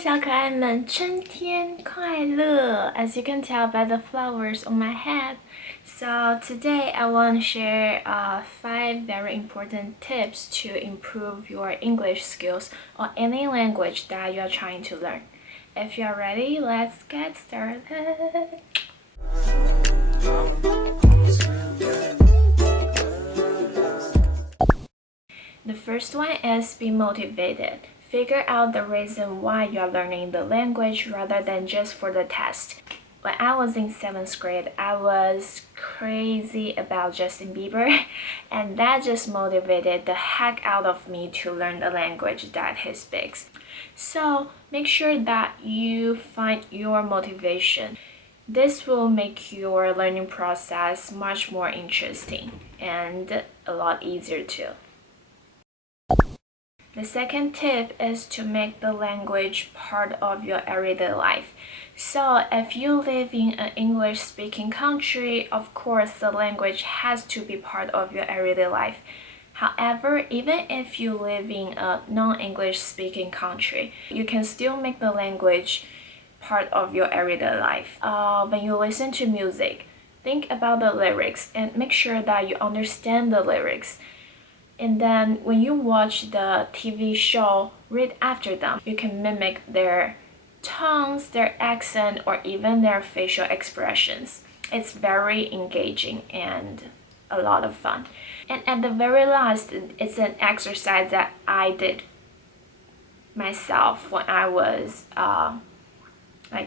小可爱们，春天快乐! As you can tell by the flowers on my head. So today I want to share 5 very important tips to improve your English skills or any language that you are trying to learn. If you are ready, let's get started. The first one is be motivated. Figure out the reason why you are learning the language rather than just for the test. When I was in 7th grade, I was crazy about Justin Bieber, and that just motivated the heck out of me to learn the language that he speaks. So make sure that you find your motivation. This will make your learning process much more interesting and a lot easier too. The second tip is to make the language part of your everyday life. So if you live in an English-speaking country, of course the language has to be part of your everyday life. However, even if you live in a non-English speaking country, you can still make the language part of your everyday life. When you listen to music, think about the lyrics and make sure that you understand the lyrics. And then when you watch the TV show, read after them. You can mimic their tones, their accent, or even their facial expressions. It's very engaging and a lot of fun. And at the very last, it's an exercise that I did myself when I was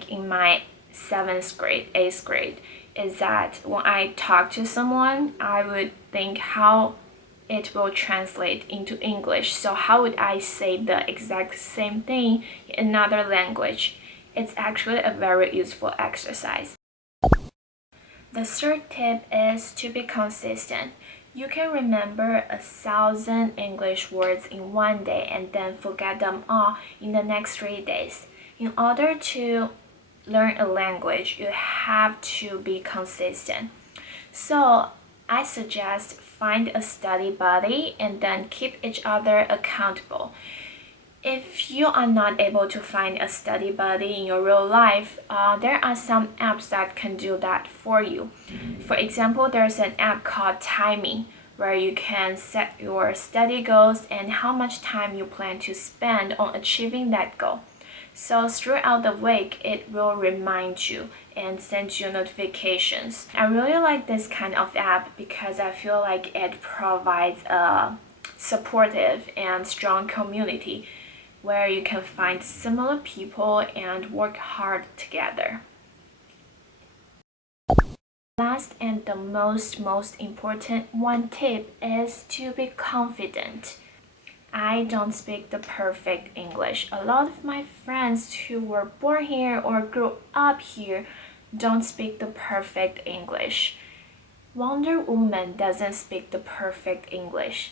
in my 7th grade, 8th grade, is that when I talk to someone, I would think how it will translate into English. So how would I say the exact same thing in another language? It's actually a very useful exercise. The third tip is to be consistent. You can remember 1,000 English words in one day and then forget them all in the next 3 days. In order to learn a language, you have to be consistent. So I suggest find a study buddy and then keep each other accountable. If you are not able to find a study buddy in your real life, there are some apps that can do that for you. For example, there's an app called Timing, where you can set your study goals and how much time you plan to spend on achieving that goal. So throughout the week, it will remind you and send you notifications. I really like this kind of app because I feel like it provides a supportive and strong community where you can find similar people and work hard together. Last and the most important one tip is to be confident. I don't speak the perfect English. A lot of my friends who were born here or grew up here don't speak the perfect English. Wonder Woman doesn't speak the perfect English.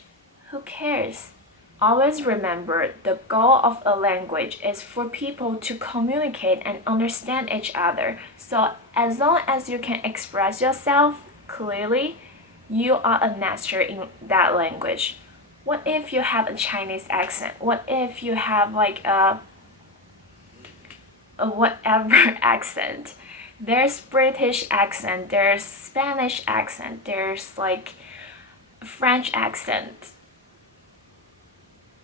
Who cares? Always remember, the goal of a language is for people to communicate and understand each other. So as long as you can express yourself clearly, you are a master in that language. What if you have a Chinese accent? What if you have like a whatever accent? There's British accent, there's Spanish accent, there's like French accent.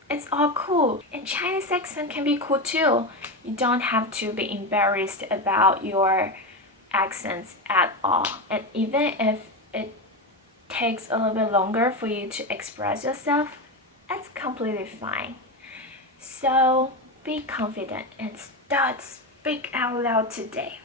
It's all cool. And Chinese accent can be cool too. You don't have to be embarrassed about your accents at all. And even if it takes a little bit longer for you to express yourself, that's completely fine. So be confident and start speak out loud today.